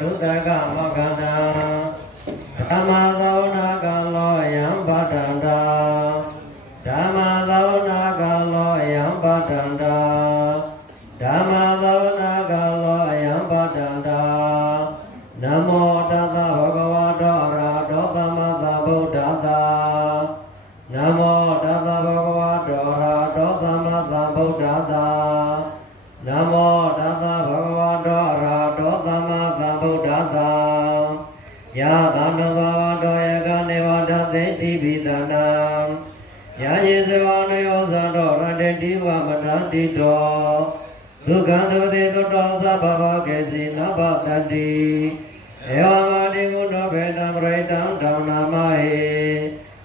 ดุตกะมกันตาธรรมสาวนาคาโลยัมปัตันตาธรรมสาวนาคาโลยัมปัตันตาธรรมสาวนาคาโลยัมปัตันตานะโมตัสสะภะคะวะโตอะระหะโตสัมมาสัมพุทธัสสะนะโมตัสสะภะคะวะโตอะระหะโตสัมมาสัมพุทธัสสะนะโมตัสสะภะคะวะโตอะระหะโตสัมมาสัมพุทธัสสะยะถานุภาโตยะกะนิวัฏเตติปิตานังยะเยสวะนโยสันโตรตติวะมะตันติโตဒုက္ခသုတိသုတ္တသဗ္ဗဝကေစီနဗ္ဗတတိဧဝမတိကုဏဘေတံပရိတံဒေါနာမဟေ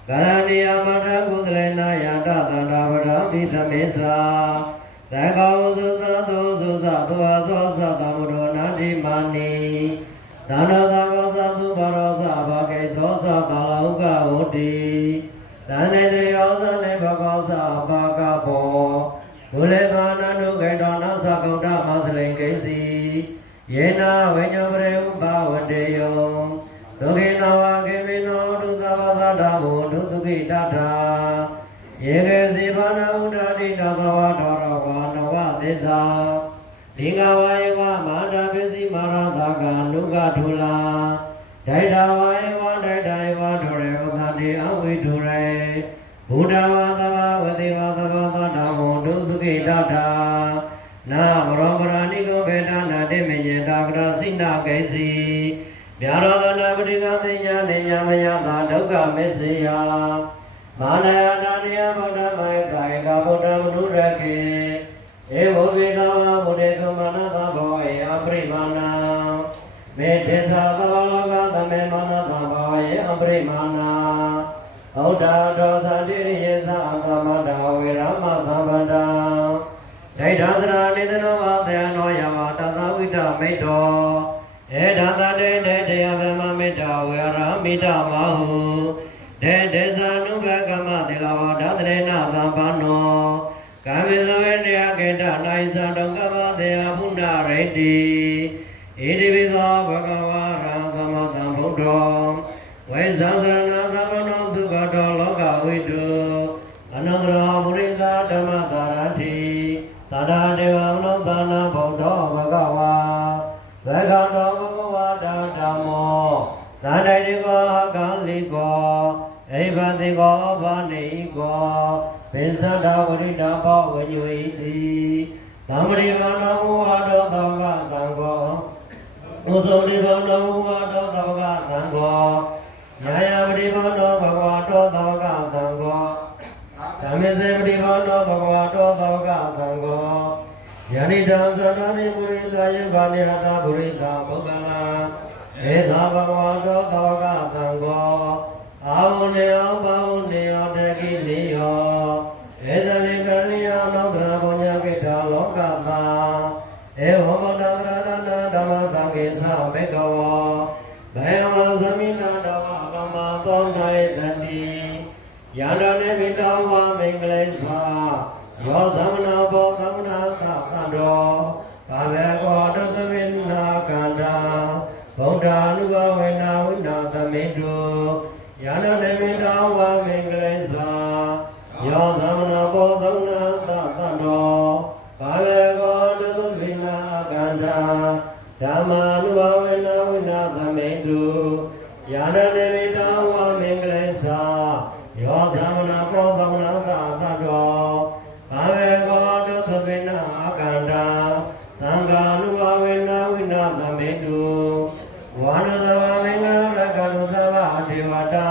ကရဏီယမတကုသလေနယတသန္တာဝရပိသမေသာသံဃောသုသသုသုသသုဝသောသတမုဒ္ဒောနန္တိမာနိသန္တာသကောသသုဘရောသဘကေသောသကာလဥကဝတိသန္နေတယောသနေဘကောသဘာကဘောဒုလေကာနနုကေတောနသကုဋ္ဌမသလိကိစီယေနဝိညောပရေဥပဝတ္တေယောဒုခိနဝကေမိနောဒုသဝသတ္တမောဒုသုခိတ္ထာယေကေစီဘာနဥဒ္ဒတိတသဝတောရဝနဝသေသာဒီဃဝါယေဝမဟာတပစ္စည်းမာရသကနုကထုလာဒိဋ္ဌဝါယေဝဒိဋ္ဌယေဝထုရေဝသတိအဝိထုရေဘုဒ္ဓဝါသဝဝတိဝါသဝသတ္တမောဒုသုခိတ္ထာနာမရောပရာဏိကောဘေဒနာတိမေယတာကရစိနာကေစီမြာရောသနာပတိကသိညာနေညာမယတာဒုက္ခမစ္ဆေယမာနယတာနိယဗုဒ္ဓမေကာယကဗုဒ္ဓမနုရခေဧဝဝေကဝဗုဒ္ဓကမနသဘောဧအပရိမာဏမေတေသသဘောလောကသမေမနသဘောဧအပရိမာဏဩဒ္ဓဒောသတိရိယသသမတဝေရမသမ္ပတံဒိဋ္ဌသရာနိသနောဝသေနောယဝတသဝိတမိတ္တောဧဒသတေတေတယဗမမိတ္တဝေရမိတ္တမဟုဒေဒေသနုဘကမတိလဝဒသရေနသမ္ပန္နောကာမိသဝေတယကေတနိုင်သတုကမသေယဘုဏရိတ္တိဣတိပိသောဘဂဝါရသမသံဗုဒ္ဓောဝေဇံသရဏသမနောဒုက္ခတောလောကဝိတုအနန္တရာမုရိသဓမ္မသာရတိသတ္တဒေဝမနောသာနာဗုဒ္ဓောဘဂဝါသက္ကတောဘဂဝါတဓမ္မောသန္တိတိကောကံလိကောဧဗတိကောဘာနေကောပိသတ္တဝရိတဘောဝိညဝိတိသမ္ပရိကနောဝါဒောသဗ္ဗသံဃောဥဇောတိကောနောဝါဒောသဗ္ဗသံဃောယာယပတိဘောနောဘဂဝါတောသဗ္ဗသံဃောဓမ္မေစေပတိဘောနောဘဂဝါတောသဗ္ဗသံဃောယန္တိတံသန္တာရိပုရိသယေဘာနိဟတပုရိသပုဂ္ဂလံဧသဘဂဝါတောသဗ္ဗသံဃောအာဝနေယောဘာဝနေယောတကိနေယောဧဇလေကရိယနောဒရာပုညကိတာလောကတာဧဝမတ္တရတနာဓမ္မသံဃေသဘေကဝောဘေဝသမိနာတောအမမသောနိုင်တတိယန္တနေမိတောဝမင်္ဂလေသာယောသမနာဘောသမနာသသံတော်ဘာဘေကောတသမိနာကန္တာဗုဒ္ဓ ानु ဘဝေနာဝိနာသမိတုယန္တနေမိတောဝမင်္ဂလေသာယောသမနာဘောသမနာသသံတော်ဘာဘေကောတသမိနာကန္တာဓမ္မာနုဘဝေနာဝိနာသမိတုယန္တနေမိတောဝမင်္ဂလေသာယောသမနာဘောသမနာသသံတော်ဘာဝေကောတသမိနာကန္တာသံဃာနုဘဝေနာဝိနာသမိတုဝါနသဝမင်္ဂလကလုသဝဒေဝတာ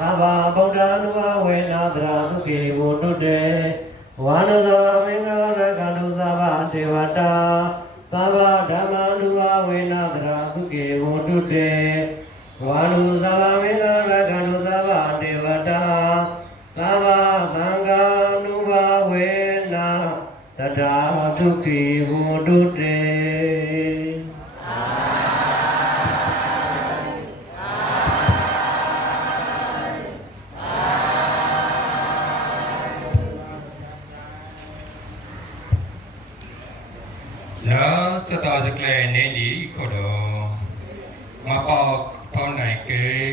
အဘာဗုဒ္ဓ ानु ဘဝေနာသရာသုခေဝတုတေဝါနသဝမင်္ဂလကလုသဝဒေဝတာသဗ္ဗဓမ္မာ ानु ဘဝေနာသရာသုခေဝတုတေဝါနုသဗ္ဗမင်္ဂလကလုသဝဒေဝတာသဗ္ဗသံဃာ ानु ဘဝေနာသရာသုခေဝတုတေสตาจะแกลนนี่ขอดอ มาพอเท่าไหนเกย